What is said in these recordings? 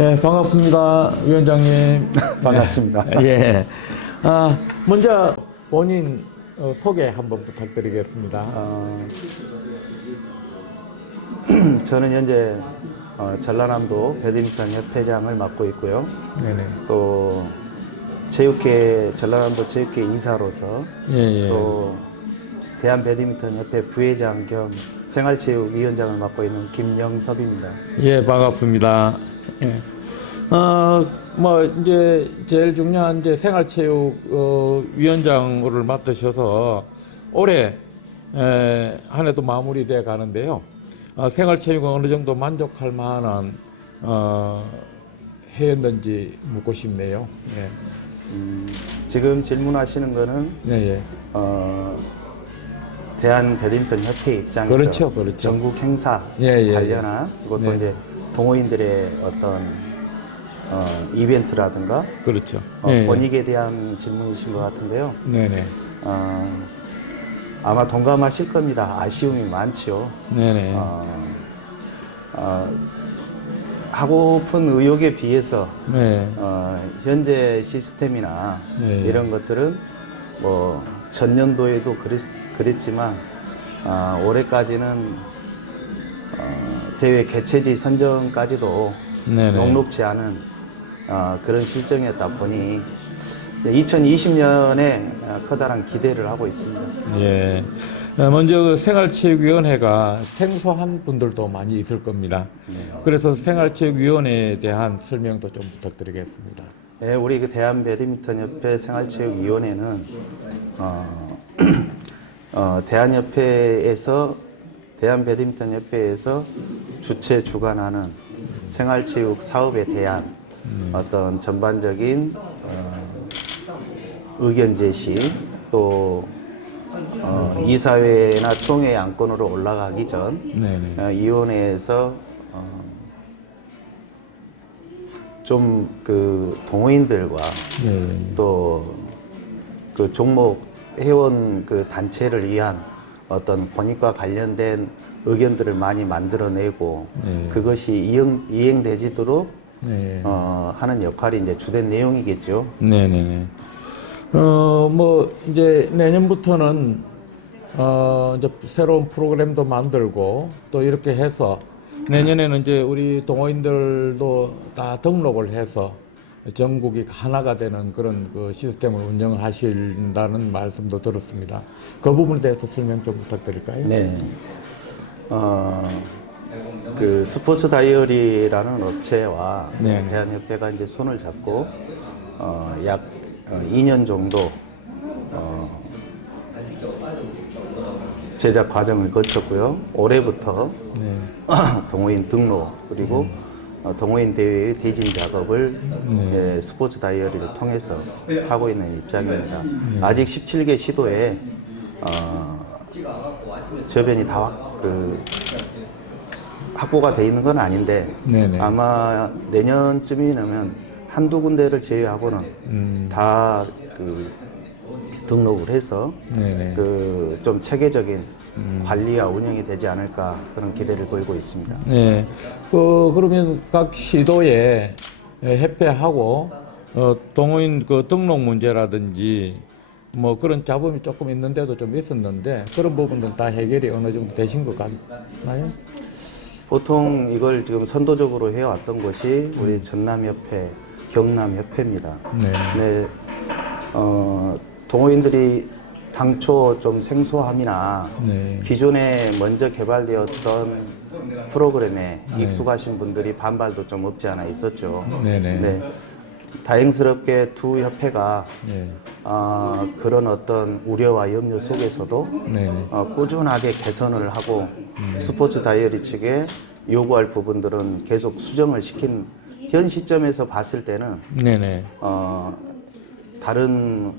예, 반갑습니다, 위원장님. 반갑습니다. 예. 먼저 본인 소개 한번 부탁드리겠습니다. 저는 현재 전라남도 배드민턴 협회장을 맡고 있고요. 네네. 또 전라남도 체육회 이사로서 예. 또 대한 배드민턴 협회 부회장 겸 생활체육위원장을 맡고 있는 김영섭입니다. 예, 반갑습니다. 예. 이제 제일 중요한 이제 생활체육 위원장을 맡으셔서 올해 한 해도 마무리돼 가는데요. 생활체육은 어느 정도 만족할 만한 해였는지 묻고 싶네요. 예. 지금 질문하시는 거는 예. 대한 배드민턴 협회 입장에서 그렇죠. 전국 행사 예. 관련한 이것도 네. 이제 동호인들의 어떤 이벤트라든가 그렇죠. 권익에 대한 질문이신 것 같은데요. 네네. 아마 동감하실 겁니다. 아쉬움이 많죠. 네네. 하고픈 의욕에 비해서 네. 현재 시스템이나 네. 이런 것들은 뭐 전년도에도 그랬지만 올해까지는 대회 개최지 선정까지도 네네. 녹록지 않은 그런 실정이었다 보니 2020년에 커다란 기대를 하고 있습니다. 예. 먼저 그 생활체육위원회가 생소한 분들도 많이 있을 겁니다. 그래서 생활체육위원회에 대한 설명도 좀 부탁드리겠습니다. 네, 우리 그 대한 배드민턴협회 생활체육위원회는 대한 배드민턴협회에서 주최 주관하는 생활체육 사업에 대한 어떤 전반적인 의견 제시 또 이사회나 총회 안건으로 올라가기 전 네네. 위원회에서 좀 그 동호인들과 네. 또 그 종목 회원 그 단체를 위한 어떤 권익과 관련된 의견들을 많이 만들어내고 네. 그것이 이행되지도록 네. 하는 역할이 이제 주된 내용이겠죠. 네네네. 이제 내년부터는, 이제 새로운 프로그램도 만들고 또 이렇게 해서 내년에는 이제 우리 동호인들도 다 등록을 해서 전국이 하나가 되는 그런 그 시스템을 운영을 하신다는 말씀도 들었습니다. 그 부분에 대해서 설명 좀 부탁드릴까요? 네. 그 스포츠 다이어리라는 업체와 네. 대한협회가 이제 손을 잡고 약 2년 정도 제작 과정을 거쳤고요. 올해부터 네. 동호인 등록 그리고 동호인 대회의 대진 작업을 스포츠 다이어리를 통해서 하고 있는 입장입니다. 아직 17개 시도에 저변이 다 확보가 돼 있는 건 아닌데 네네. 아마 내년쯤이면 한두 군데를 제외하고는 다 등록을 해서 네네. 좀 체계적인 관리와 운영이 되지 않을까 그런 기대를 걸고 있습니다. 네. 그러면 각 시도에 협회하고 동호인 그 등록 문제라든지 뭐 그런 잡음이 조금 있는데도 좀 있었는데 그런 부분들 다 해결이 어느 정도 되신 것 같나요? 보통 이걸 지금 선도적으로 해왔던 것이 우리 전남협회, 경남협회입니다. 네. 네, 동호인들이 당초 좀 생소함이나 네. 기존에 먼저 개발되었던 프로그램에 익숙하신 분들이 반발도 좀 없지 않아 있었죠. 네네. 네, 다행스럽게 두 협회가 네. 그런 어떤 우려와 염려 속에서도 네. 꾸준하게 개선을 하고 스포츠 다이어리 측에 요구할 부분들은 계속 수정을 시킨 현 시점에서 봤을 때는 네네. 다른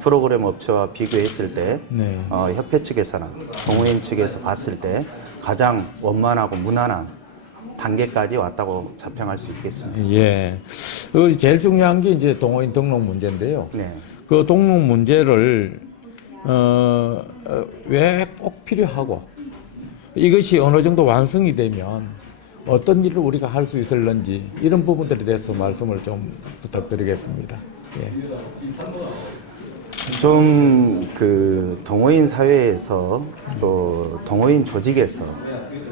프로그램 업체와 비교했을 때 네. 협회 측에서나 동호인 측에서 봤을 때 가장 원만하고 무난한 단계까지 왔다고 자평할 수 있겠습니다. 예. 제일 중요한 게 이제 동호인 등록 문제인데요. 네. 그 등록 문제를 왜 꼭 필요하고 이것이 어느 정도 완성이 되면 어떤 일을 우리가 할 수 있을런지 이런 부분들에 대해서 말씀을 좀 부탁드리겠습니다. 예. 좀 그 동호인 사회에서 또 동호인 조직에서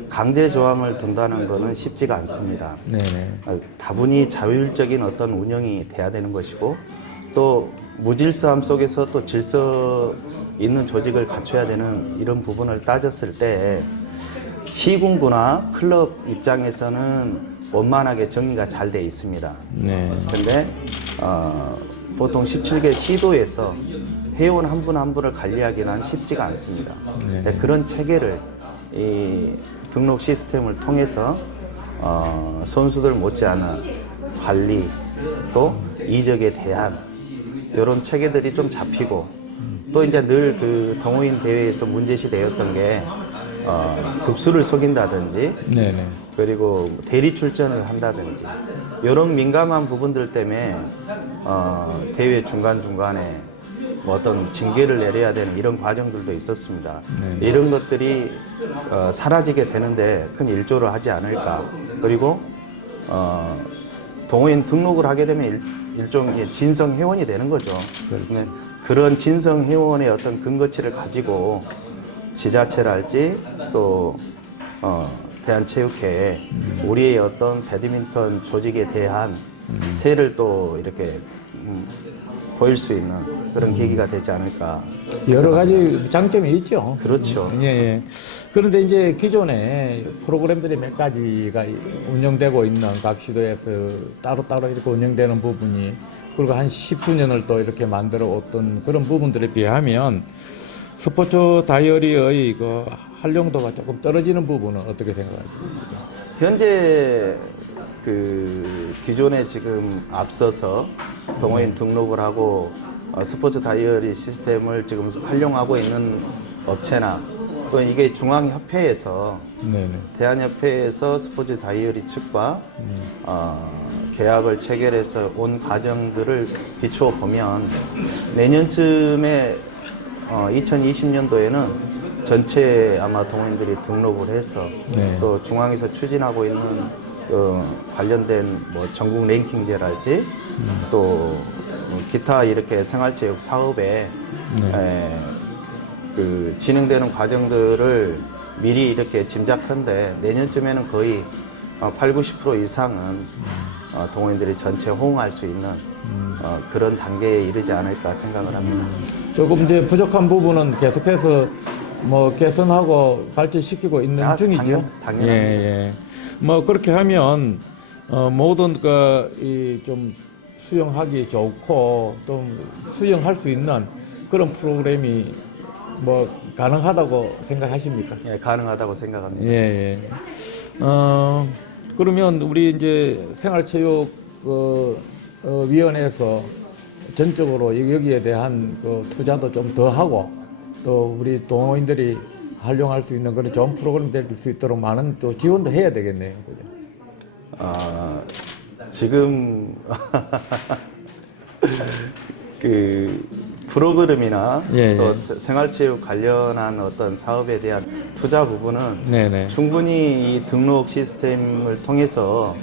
강제 조항을 둔다는 것은 쉽지가 않습니다. 네네. 다분히 자율적인 어떤 운영이 돼야 되는 것이고 또 무질서함 속에서 또 질서 있는 조직을 갖춰야 되는 이런 부분을 따졌을 때 시군구나 클럽 입장에서는 원만하게 정리가 잘 돼 있습니다. 네. 근데 보통 17개 시도에서 회원 한 분 한 분을 관리하기는 쉽지가 않습니다. 네. 그런 체계를 이 등록 시스템을 통해서 선수들 못지않은 관리 또 이적에 대한 이런 체계들이 좀 잡히고 또 이제 늘 그 동호인 대회에서 문제시 되었던 게 급수를 속인다든지 네네. 그리고 대리 출전을 한다든지 이런 민감한 부분들 때문에 대회 중간중간에 뭐 어떤 징계를 내려야 되는 이런 과정들도 있었습니다. 네. 이런 것들이 사라지게 되는데 큰 일조를 하지 않을까. 그리고 동호인 등록을 하게 되면 일종의 진성 회원이 되는 거죠. 그렇죠. 그런 진성 회원의 어떤 근거치를 가지고 지자체랄지 또 대한체육회에 우리의 어떤 배드민턴 조직에 대한 세를 또 이렇게 보일 수 있는 그런 계기가 되지 않을까. 여러 가지 장점이 있죠. 그렇죠. 예, 예. 그런데 이제 기존에 프로그램들이 몇 가지가 운영되고 있는 각 시도에서 따로따로 이렇게 운영되는 부분이 그리고 한 10수년을 또 이렇게 만들어 왔던 그런 부분들에 비하면 스포츠 다이어리의 그 활용도가 조금 떨어지는 부분은 어떻게 생각하십니까? 현재 그 기존에 지금 앞서서 동호인 등록을 하고 스포츠 다이어리 시스템을 지금 활용하고 있는 업체나 또 이게 중앙협회에서 네네. 대한협회에서 스포츠 다이어리 측과 계약을 체결해서 온 과정들을 비추어 보면 내년쯤에 2020년도에는 전체 아마 동호인들이 등록을 해서 네. 또 중앙에서 추진하고 있는 관련된 뭐 전국 랭킹제랄지 또 기타 이렇게 생활체육 사업에 그 진행되는 과정들을 미리 이렇게 짐작한데 내년쯤에는 거의 8, 90% 이상은 동호인들이 전체 호응할 수 있는 그런 단계에 이르지 않을까 생각을 합니다. 조금 이제 부족한 부분은 계속해서 뭐 개선하고 발전시키고 있는 중이죠. 당연합니다. 예, 예. 뭐 그렇게 하면 모든 좀 수용하기 좋고 또 수용할 수 있는 그런 프로그램이 뭐 가능하다고 생각하십니까? 예, 가능하다고 생각합니다. 예, 예. 그러면 우리 이제 생활체육 위원회에서 전적으로 여기에 대한 그 투자도 좀 더 하고 또 우리 동호인들이 활용할 수 있는 그런 좋은 프로그램 될 수 있도록 많은 또 지원도 해야 되겠네요. 그죠? 지금 그 프로그램이나 예, 또 생활체육 관련한 어떤 사업에 대한 투자 부분은 네네. 충분히 이 등록 시스템을 통해서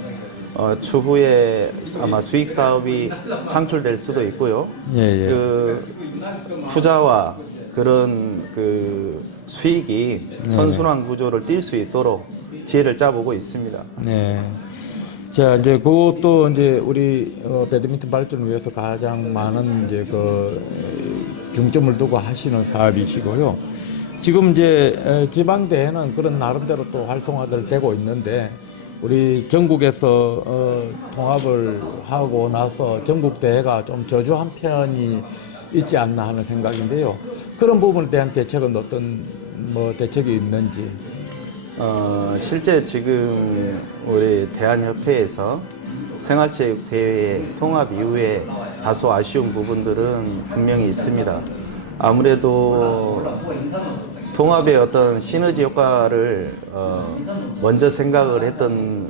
추후에 아마 수익 사업이 창출될 수도 있고요. 예, 예. 그 투자와 그런 그 수익이 선순환 구조를 띌 수 있도록 지혜를 짜보고 있습니다. 네. 자, 이제 그것도 이제 우리 배드민턴 발전을 위해서 가장 많은 이제 중점을 두고 하시는 사업이시고요. 지금 이제 지방 대회는 그런 나름대로 또 활성화들 되고 있는데 우리 전국에서 통합을 하고 나서 전국 대회가 좀 저조한 편이 있지 않나 하는 생각인데요. 그런 부분에 대한 대책은 어떤 대책이 있는지. 실제 지금 우리 대한협회에서 생활체육 대회 통합 이후에 다소 아쉬운 부분들은 분명히 있습니다. 아무래도 통합의 어떤 시너지 효과를 먼저 생각을 했던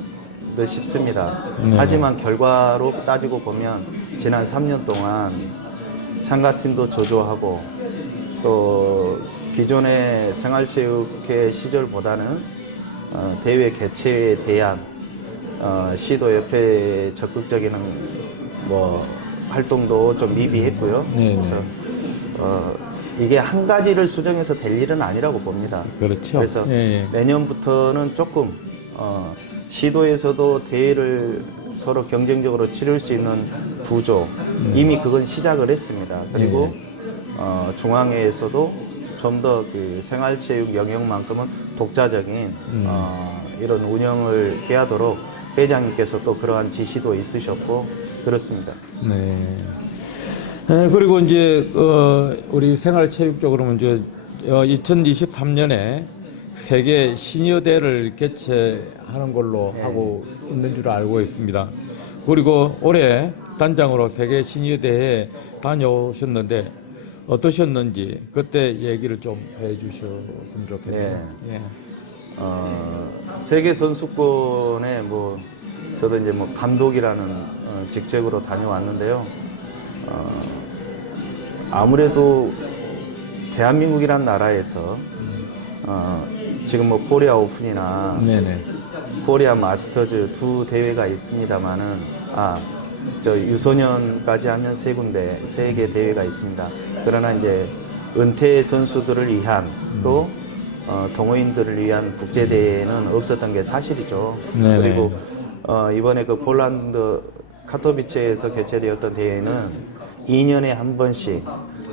듯 싶습니다. 하지만 결과로 따지고 보면 지난 3년 동안 참가팀도 저조하고 또 기존의 생활체육회 시절보다는 대회 개최에 대한 시도 옆에 적극적인 뭐 활동도 좀 미비했고요. 네, 그래서 이게 한 가지를 수정해서 될 일은 아니라고 봅니다. 그렇죠. 그래서 예, 예. 내년부터는 조금 시도에서도 대회를 서로 경쟁적으로 치를 수 있는 구조 이미 그건 시작을 했습니다. 그리고 중앙회에서도 좀 더 그 생활체육 영역만큼은 독자적인 이런 운영을 해야도록 회장님께서 또 그러한 지시도 있으셨고 그렇습니다. 네. 그리고 이제 우리 생활체육적으로는 이제 2023년에 세계 시니어 대회를 개최하는 걸로 하고 있는 줄 알고 있습니다. 그리고 올해 단장으로 세계 시니어 대회에 다녀오셨는데 어떠셨는지 그때 얘기를 좀 해주셨으면 좋겠네요. 예. 세계 선수권에 뭐 저도 이제 뭐 감독이라는 직책으로 다녀왔는데요. 아무래도 대한민국이란 나라에서 지금 뭐 코리아 오픈이나 네네. 코리아 마스터즈 두 대회가 있습니다만은 저 유소년까지 하면 세 개 대회가 있습니다. 그러나 이제 은퇴 선수들을 위한 또 동호인들을 위한 국제 대회는 없었던 게 사실이죠. 네네. 그리고 이번에 그 폴란드 카토비체에서 개최되었던 대회는 2년에 한 번씩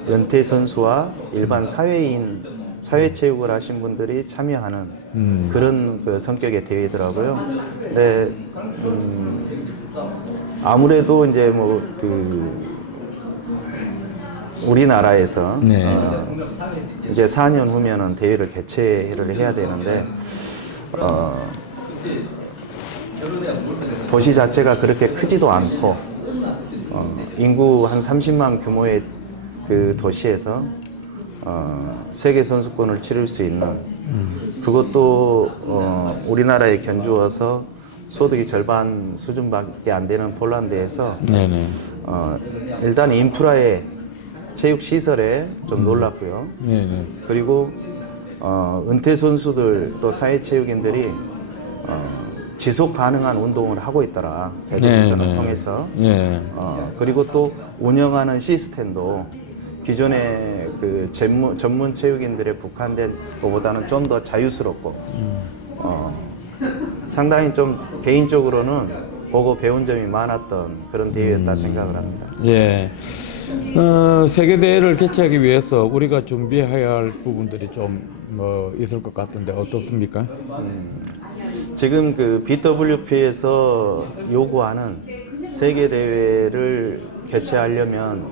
은퇴 선수와 일반 사회인 사회체육을 하신 분들이 참여하는 그런 그 성격의 대회더라고요. 근데 아무래도 이제 뭐 그 우리나라에서 네. 이제 4년 후면은 대회를 개최를 해야 되는데 도시 자체가 그렇게 크지도 않고 인구 한 30만 규모의 그 도시에서 세계 선수권을 치를 수 있는 그것도 우리나라에 견주어서 소득이 절반 수준밖에 안 되는 폴란드에서 네네. 일단 인프라에 체육 시설에 좀 놀랐고요. 네네. 그리고 은퇴 선수들 또 사회 체육인들이 지속 가능한 운동을 하고 있더라. 배드민턴을 통해서. 예. 그리고 또 운영하는 시스템도 기존의 그 전문 체육인들의 국한된 것보다는 좀 더 자유스럽고 상당히 좀 개인적으로는 보고 배운 점이 많았던 그런 대회였다 생각을 합니다. 예. 세계 대회를 개최하기 위해서 우리가 준비해야 할 부분들이 좀 뭐 있을 것 같은데 어떻습니까? 지금 그 BWP에서 요구하는 세계 대회를 개최하려면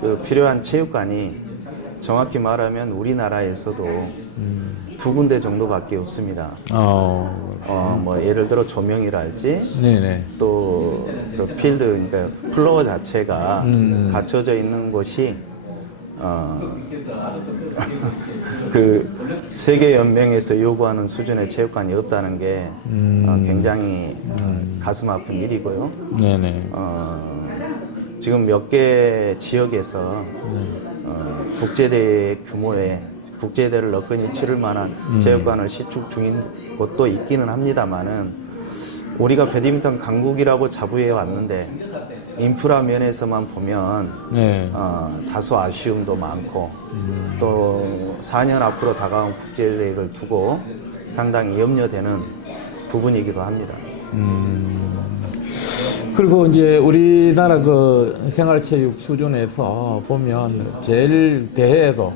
그 필요한 체육관이 정확히 말하면 우리나라에서도 두 군데 정도밖에 없습니다. 뭐 예를 들어 조명이랄지 네네. 또그 필드 그러니까 플로어 자체가 갖춰져 있는 곳이 그 세계 연맹에서 요구하는 수준의 체육관이 없다는 게 굉장히 가슴 아픈 일이고요. 네네. 지금 몇 개 지역에서 국제대회 규모의 국제대회를 너끈히 치를 만한 체육관을 시축 중인 곳도 있기는 합니다만은 우리가 배드민턴 강국이라고 자부해 왔는데 인프라 면에서만 보면 네. 다소 아쉬움도 많고 또 4년 앞으로 다가온 국제대회를 두고 상당히 염려되는 부분이기도 합니다. 그리고 이제 우리나라 그 생활체육 수준에서 보면 제일 대회에도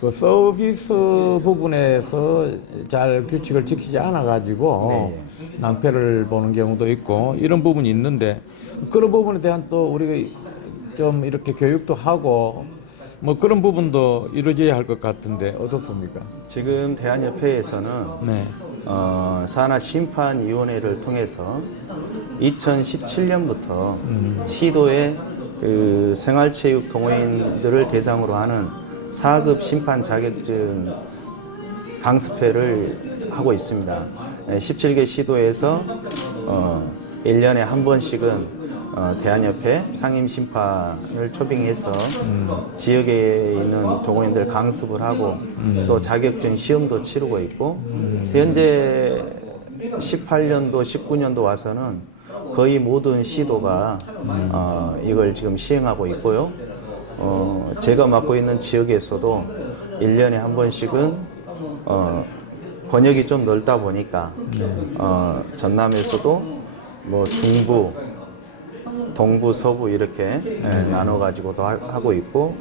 그 서비스 부분에서 잘 규칙을 지키지 않아 가지고 낭패를 보는 경우도 있고 이런 부분이 있는데 그런 부분에 대한 또 우리가 좀 이렇게 교육도 하고 뭐 그런 부분도 이루어져야 할 것 같은데 어떻습니까? 지금 대한협회에서는 네. 산하심판위원회를 통해서 2017년부터 시도에 그 생활체육 동호인들을 대상으로 하는 4급 심판 자격증 강습회를 하고 있습니다. 17개 시도에서 1년에 한 번씩은 대한협회 상임심판을 초빙해서 지역에 있는 동호인들 강습을 하고 또 자격증 시험도 치르고 있고 현재 18년도, 19년도 와서는 거의 모든 시도가 이걸 지금 시행하고 있고요. 제가 맡고 있는 지역에서도 1년에 한 번씩은 권역이 좀 넓다 보니까 전남에서도 뭐 중부, 동부, 서부 이렇게 나눠가지고도 하고 있고,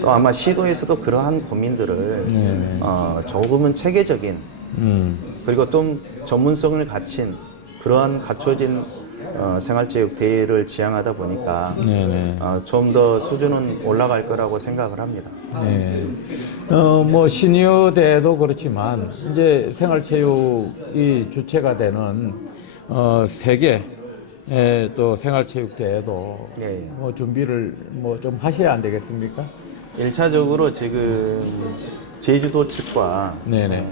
또 아마 시도에서도 그러한 고민들을 조금은 체계적인 그리고 좀 전문성을 갖춘 그러한 갖춰진 생활체육 대회를 지향하다 보니까 좀 더 수준은 올라갈 거라고 생각을 합니다. 네. 뭐 시니어 대회도 그렇지만 이제 생활체육이 주체가 되는 세계 또 생활체육 대회도 예. 뭐 준비를 뭐 좀 하셔야 안 되겠습니까? 1차적으로 지금 제주도 측과 네네.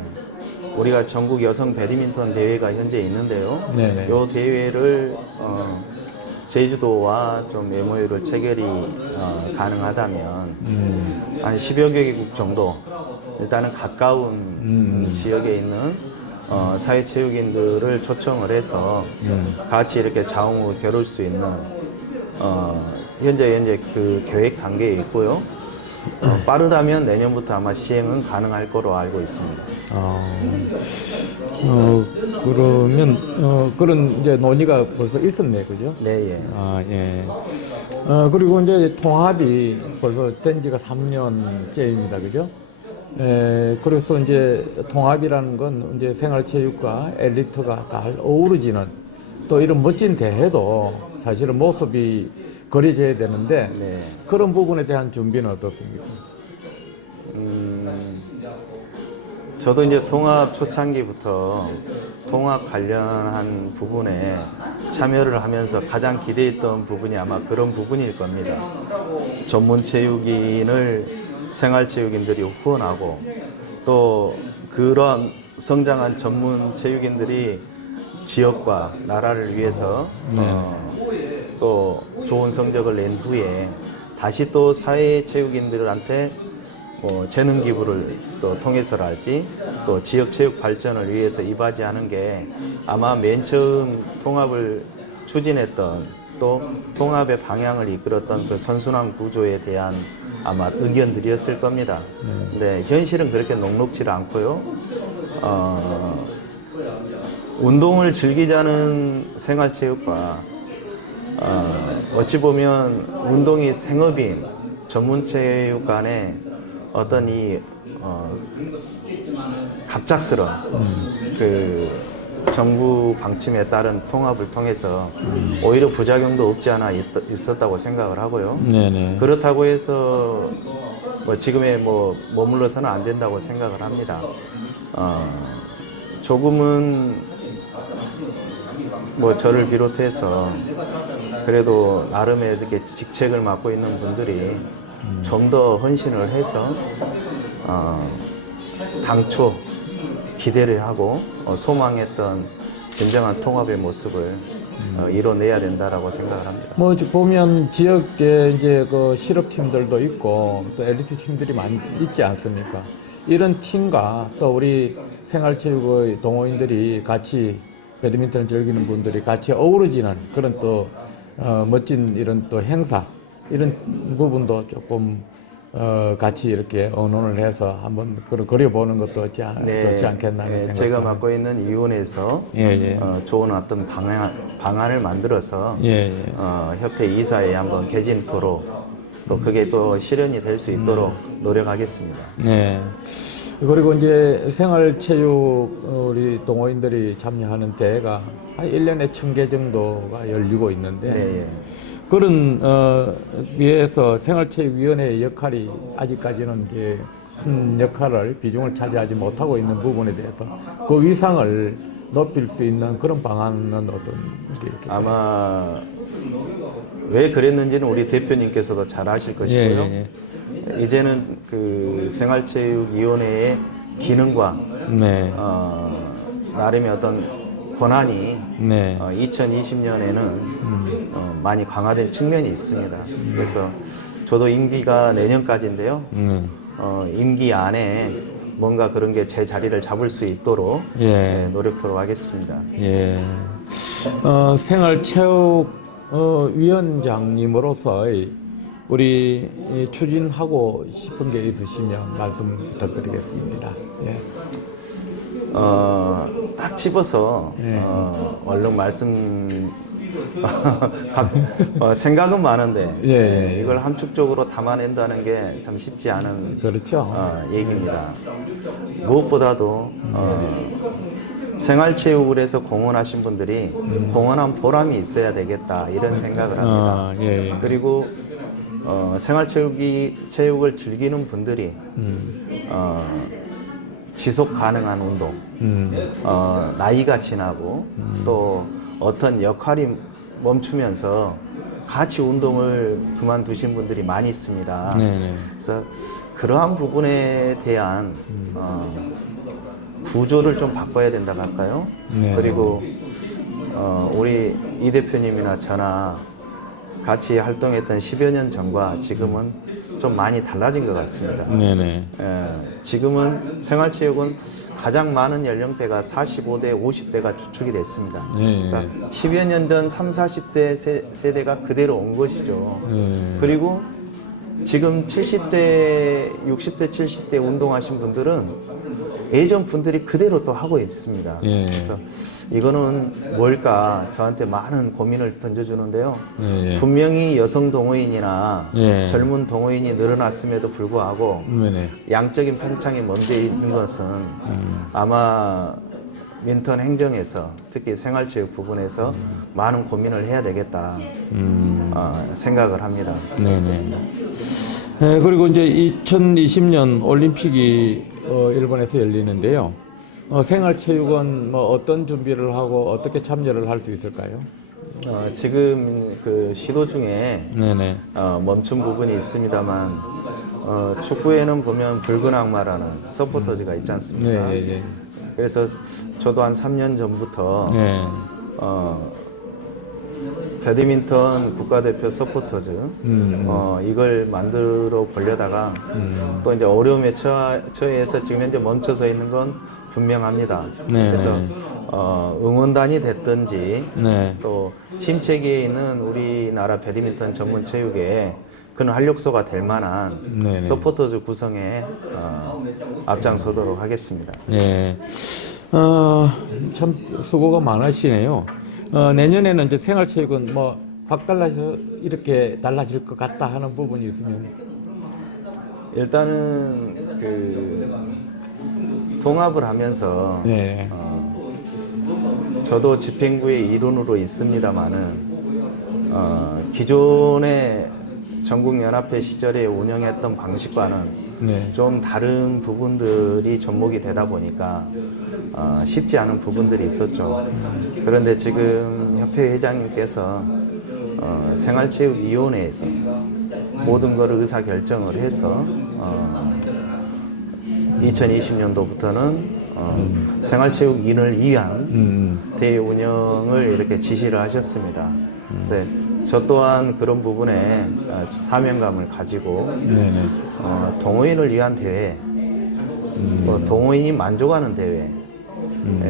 우리가 전국 여성 배드민턴 대회가 현재 있는데요. 네네. 이 대회를 제주도와 좀 MOU를 체결이 가능하다면 한 10여 개국 정도 일단은 가까운 지역에 있는 사회체육인들을 초청을 해서 같이 이렇게 자웅을 겨룰 수 있는 현재 그 계획 단계에 있고요. 빠르다면 내년부터 아마 시행은 가능할 거로 알고 있습니다. 그러면 그런 이제 논의가 벌써 있었네, 그죠? 네, 예. 아, 예. 그리고 이제 통합이 벌써 된 지가 3년째입니다, 그죠? 그래서 이제 통합이라는 건 이제 생활체육과 엘리트가 다 어우러지는 또 이런 멋진 대회도 사실은 모습이 그려져야 되는데 네. 그런 부분에 대한 준비는 어떻습니까? 저도 이제 통합 초창기부터 통합 관련한 부분에 참여를 하면서 가장 기대했던 부분이 아마 그런 부분일 겁니다. 전문 체육인을 생활체육인들이 후원하고 또 그런 성장한 전문 체육인들이 지역과 나라를 위해서 또 좋은 성적을 낸 후에 다시 또 사회체육인들한테 재능 기부를 또 통해서랄지 또 지역 체육 발전을 위해서 이바지하는 게 아마 맨 처음 통합을 추진했던 또 통합의 방향을 이끌었던 그 선순환 구조에 대한 아마 의견들이었을 겁니다. 근데 현실은 그렇게 녹록지 않고요. 운동을 즐기자는 생활체육과 어찌 보면 운동이 생업인 전문체육 간의 어떤 갑작스러운 그 정부 방침에 따른 통합을 통해서 오히려 부작용도 없지 않아 있었다고 생각을 하고요. 네네. 그렇다고 해서 지금에 머물러서는 안 된다고 생각을 합니다. 조금은 저를 비롯해서 그래도 나름의 이렇게 직책을 맡고 있는 분들이 좀 더 헌신을 해서 당초 기대를 하고 소망했던 진정한 통합의 모습을 이뤄내야 된다라고 생각을 합니다. 뭐 보면 지역에 이제 그 실업팀들도 있고 또 엘리트 팀들이 많이 있지 않습니까? 이런 팀과 또 우리 생활체육의 동호인들이 같이 배드민턴을 즐기는 분들이 같이 어우러지는 그런 또 멋진 이런 또 행사 이런 부분도 조금 같이 이렇게 의논을 해서 한번 그려보는 것도 좋지 않겠나는 생각. 제가 맡고 있는 위원회에서 좋은 어떤 방안을 만들어서 협회 이사에 한번 개진토록 또 그게 또 실현이 될 수 있도록 노력하겠습니다. 네. 그리고 이제 생활체육 우리 동호인들이 참여하는 대회가 한 1년에 1000개 정도가 열리고 있는데 그런 위에서 생활체육위원회의 역할이 아직까지는 이제 큰 역할을 비중을 차지하지 못하고 있는 부분에 대해서 그 위상을 높일 수 있는 그런 방안은 어떤 게 있을까요? 아마 왜 그랬는지는 우리 대표님께서도 잘 아실 것이고요. 이제는 그 생활체육위원회의 기능과 나름의 어떤 권한이 2020년에는 많이 강화된 측면이 있습니다. 그래서 저도 임기가 내년까지인데요. 임기 안에 뭔가 그런 게 제 자리를 잡을 수 있도록 예. 노력토록 하겠습니다. 예. 생활체육 위원장님으로서 우리 추진하고 싶은 게 있으시면 말씀 부탁드리겠습니다. 예. 딱 집어서 예. 얼른 말씀 생각은 많은데 예. 이걸 함축적으로 담아낸다는 게 참 쉽지 않은 그렇죠. 얘기입니다. 무엇보다도 생활체육을 해서 공헌하신 분들이 공헌한 보람이 있어야 되겠다 이런 생각을 합니다. 예. 그리고 체육을 즐기는 분들이 지속 가능한 운동, 나이가 지나고 또 어떤 역할이 멈추면서 같이 운동을 그만두신 분들이 많이 있습니다. 네네. 그래서 그러한 부분에 대한 구조를 좀 바꿔야 된다고 할까요? 네. 그리고 우리 이 대표님이나 저나 같이 활동했던 10여 년 전과 지금은 좀 많이 달라진 것 같습니다. 네네. 지금은 생활체육은 가장 많은 연령대가 45대, 50대가 주축이 됐습니다. 네. 그러니까 10여 년 전 30, 40대 세대가 그대로 온 것이죠. 네. 그리고 지금 70대, 60대, 70대 운동하신 분들은 예전 분들이 그대로 또 하고 있습니다. 예. 그래서 이거는 뭘까 저한테 많은 고민을 던져주는데요. 예. 분명히 여성 동호인이나 예. 젊은 동호인이 늘어났음에도 불구하고 네네. 양적인 편창이 먼저 있는 것은 아마 민턴 행정에서 특히 생활체육 부분에서 많은 고민을 해야 되겠다 생각을 합니다. 네네. 네, 그리고 이제 2020년 올림픽이 일본에서 열리는데요. 생활체육은 뭐 어떤 준비를 하고 어떻게 참여를 할 수 있을까요? 지금 그 시도 중에 네네. 멈춘 부분이 있습니다만 축구에는 보면 붉은 악마라는 서포터즈가 있지 않습니까? 네, 네. 그래서 저도 한 3년 전부터 네. 배드민턴 국가대표 서포터즈 이걸 만들어 보려다가 또 이제 어려움에 처해서 지금 현재 멈춰서 있는 건 분명합니다. 네. 그래서 응원단이 됐든지 네. 또 침체기에 있는 우리나라 배드민턴 전문 체육에 그런 활력소가 될 만한 네네. 서포터즈 구성에 앞장서도록 하겠습니다. 네. 참 수고가 많으시네요. 내년에는 이제 생활체육은 뭐 박달라서 이렇게 달라질 것 같다 하는 부분이 있으면 일단은 그 통합을 하면서 네. 저도 집행부의 일원으로 있습니다만은 기존의 전국연합회 시절에 운영했던 방식과는 네. 좀 다른 부분들이 접목이 되다 보니까 쉽지 않은 부분들이 있었죠. 그런데 지금 협회 회장님께서 생활체육위원회에서 모든 것을 의사결정을 해서 2020년도부터는 생활체육인을 위한 대회 운영을 이렇게 지시를 하셨습니다. 그래서 저 또한 그런 부분에 사명감을 가지고 네네. 동호인을 위한 대회, 동호인이 만족하는 대회,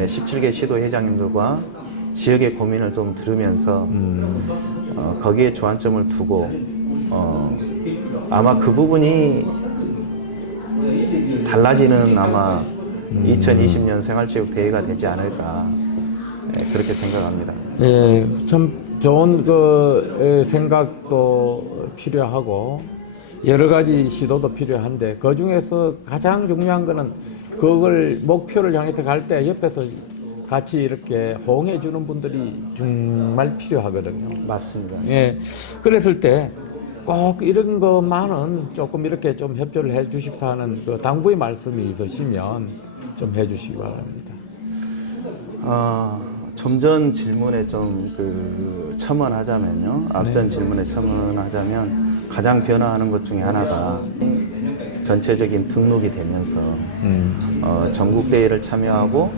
17개 시도 회장님들과 지역의 고민을 좀 들으면서 거기에 주안점을 두고 아마 그 부분이 달라지는 아마 2020년 생활체육 대회가 되지 않을까 그렇게 생각합니다. 예, 참 좋은 그 생각도 필요하고 여러 가지 시도도 필요한데 그 중에서 가장 중요한 거는 그걸 목표를 향해서 갈 때 옆에서 같이 이렇게 호응해 주는 분들이 정말 필요하거든요. 맞습니다. 예, 그랬을 때 꼭 이런 것만은 조금 이렇게 좀 협조를 해 주십사 하는 그 당부의 말씀이 있으시면 좀 해 주시기 바랍니다. 좀 전 질문에 좀 첨언하자면요. 앞전 질문에 첨언하자면 가장 변화하는 것 중에 하나가 전체적인 등록이 되면서 전국 대회를 참여하고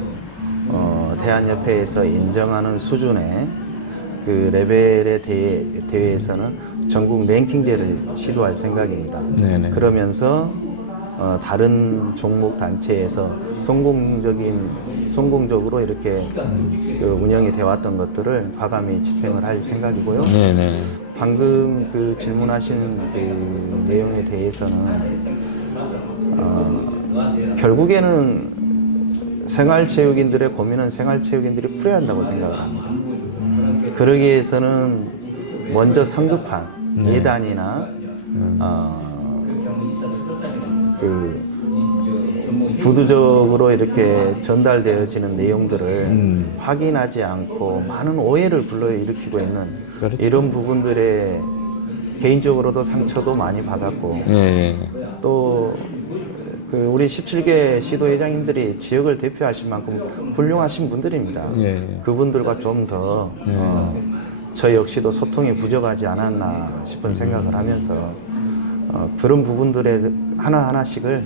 대한협회에서 인정하는 수준의 그 레벨의 대회에서는 전국 랭킹제를 시도할 생각입니다. 네네. 그러면서 다른 종목 단체에서 성공적으로 이렇게 그 운영이 되어 왔던 것들을 과감히 집행을 할 생각이고요. 네네. 방금 그 질문하신 그 내용에 대해서는 결국에는 생활체육인들의 고민은 생활체육인들이 풀어야 한다고 생각을 합니다. 그러기 위해서는 먼저 성급한 예단이나 그 구두적으로 이렇게 전달되어지는 내용들을 확인하지 않고 많은 오해를 불러일으키고 있는 그렇죠. 이런 부분들에 개인적으로도 상처도 많이 받았고 예. 또 그 우리 17개 시도회장님들이 지역을 대표하실 만큼 훌륭하신 분들입니다. 예. 그분들과 좀 더 저 역시도 소통이 부족하지 않았나 싶은 생각을 하면서 그런 부분들에 하나하나씩을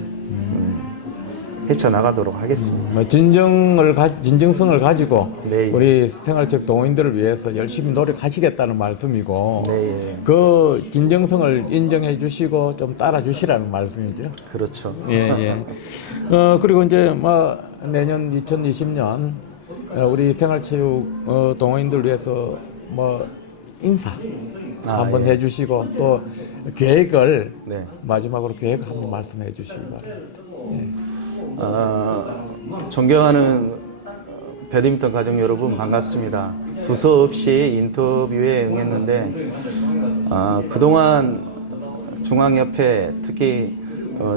헤쳐나가도록 하겠습니다. 뭐 진정성을 가지고 네. 우리 생활체육 동호인들을 위해서 열심히 노력하시겠다는 말씀이고 네, 그 진정성을 인정해 주시고 좀 따라 주시라는 말씀이죠. 그렇죠. 예. 그리고 이제 뭐 내년 2020년 우리 생활체육 동호인들 위해서 뭐 인사 한번 예. 해주시고 또 계획을 네. 마지막으로 계획 한번 말씀해 주시기 바랍니다. 예. 존경하는 배드민턴 가족 여러분 반갑습니다. 두서없이 인터뷰에 응했는데 그동안 중앙협회 특히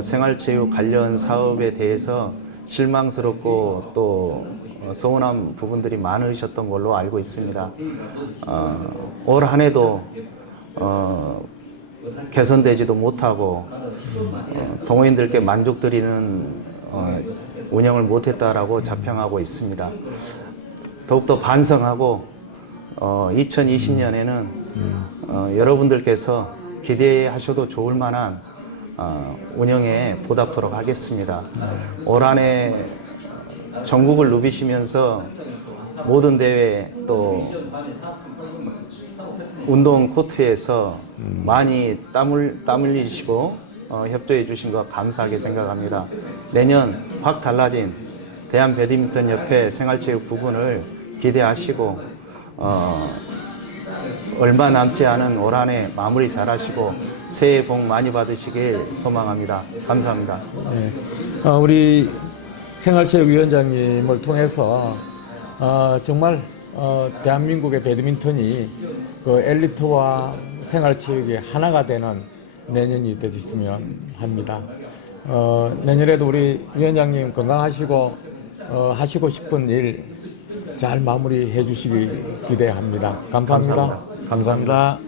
생활체육 관련 사업에 대해서 실망스럽고 또 서운한 부분들이 많으셨던 걸로 알고 있습니다. 올 한 해도 개선되지도 못하고 동호인들께 만족드리는 운영을 못했다라고 자평하고 있습니다. 더욱더 반성하고 2020년에는 여러분들께서 기대하셔도 좋을 만한 운영에 보답토록 하겠습니다. 올 한 해 전국을 누비시면서 모든 대회 또 운동 코트에서 많이 땀 흘리시고 협조해 주신 것 감사하게 생각합니다. 내년 확 달라진 대한배드민턴협회 생활체육 부분을 기대하시고 얼마 남지 않은 올 한 해 마무리 잘하시고 새해 복 많이 받으시길 소망합니다. 감사합니다. 네. 우리 생활체육위원장님을 통해서 정말 대한민국의 배드민턴이 그 엘리트와 생활체육이 하나가 되는 내년이 되셨으면 합니다. 내년에도 우리 위원장님 건강하시고 하시고 싶은 일 잘 마무리해 주시기 기대합니다. 감사합니다. 감사합니다.